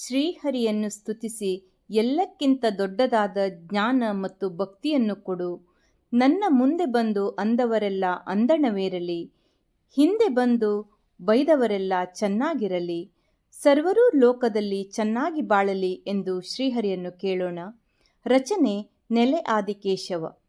ಶ್ರೀಹರಿಯನ್ನು ಸ್ತುತಿಸಿ, ಎಲ್ಲಕ್ಕಿಂತ ದೊಡ್ಡದಾದ ಜ್ಞಾನ ಮತ್ತು ಭಕ್ತಿಯನ್ನು ಕೊಡು. ನನ್ನ ಮುಂದೆ ಬಂದು ಅಂದವರೆಲ್ಲ ಅಂದಣವೇರಲಿ. ಹಿಂದೆ ಬಂದು ಬೈದವರೆಲ್ಲ ಚೆನ್ನಾಗಿರಲಿ. ಸರ್ವರೂ ಲೋಕದಲ್ಲಿ ಚೆನ್ನಾಗಿ ಬಾಳಲಿ ಎಂದು ಶ್ರೀಹರಿಯನ್ನು ಕೇಳೋಣ. ರಚನೆ ನೆಲೆ ಆದಿಕೇಶವ.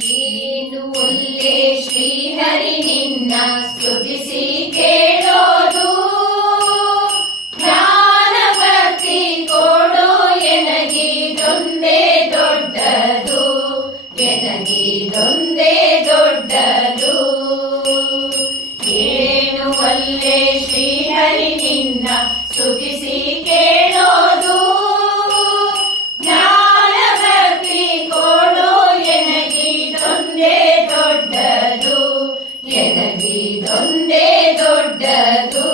ಏನು ಒಲ್ಲೆ ಶ್ರೀಹರಿ ನಿನ್ನ ಸ್ತುತಿಸಿ ಕೇಳೋದು? ಜ್ಞಾನ ಭಕ್ತಿ ಕೊಡೋ ಎನಗಿದೊಂದೇ ದೊಡ್ಡದು? ಎನಗಿದೊಂದೇ ದೊಡ್ಡದು? ಏನು ಒಲ್ಲೆ ಶ್ರೀಹರಿ ನಿನ್ನ ಸ್ತುತಿಸಿ ಎನಗಿದೊಂದೇ ದೊಡ್ಡದು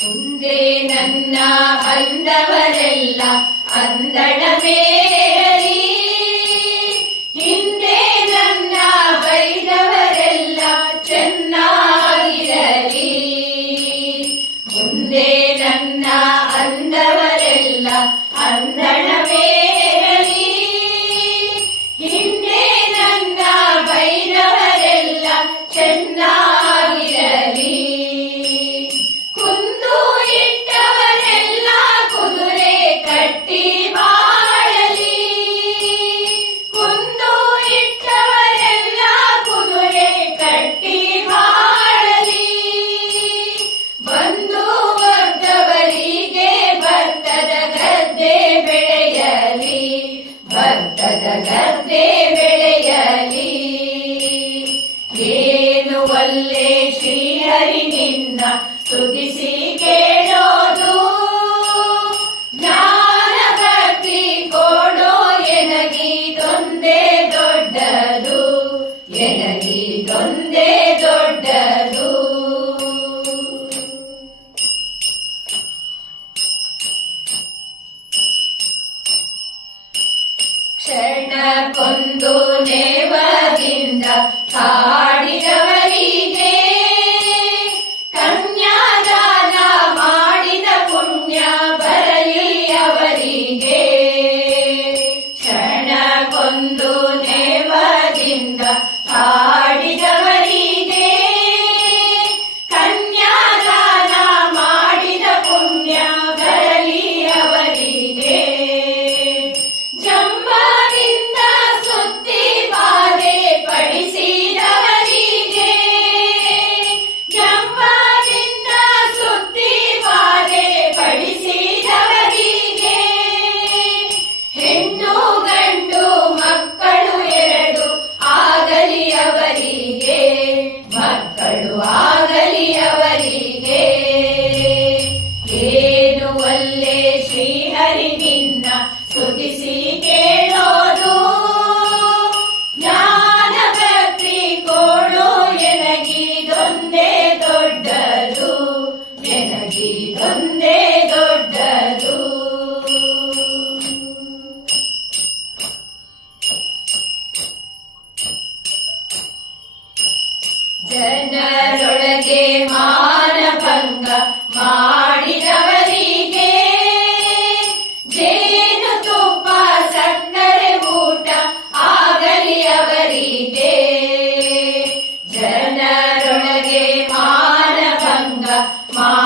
ಮುಂದೆ ನನ್ನ ಅಂದವರೆಲ್ಲ ಅಂದಣ ಮೇರಲಿ ಗದ್ದೆ ಬೆಳೆಯಲಿ. ಏನು ಒಲ್ಲೆ ಶ್ರೀಹರಿ ನಿನ್ನ ಸ್ತುತಿಸಿ ಕೇಳೋದು? ಕ್ಷಣಕ್ಕೊಂದು ನೇವದಿಂದ ಕಾಡಿದವರಿಗೆ ಕನ್ಯಾದಾನ ಮಾಡಿದ ಪುಣ್ಯ ಬರಲಿ ಅವರಿಗೆ. ಕ್ಷಣ ನೇವದಿಂದ ಒಲ್ಲೆ ಶ್ರೀಹರಿ ನಿನ್ನ ಸ್ತುತಿಸಿ ಕೇಳೋದು. ಜ್ಞಾನ ಭಕ್ತಿ ಕೊಡೋ ದೊಡ್ಡದು ದೊಡ್ಡದು. ಜನರೊಳಗೆ ಮಾನಭಂಗ ಮಾಡಿದವರಿಗೆ ಮಾನಭಂಗ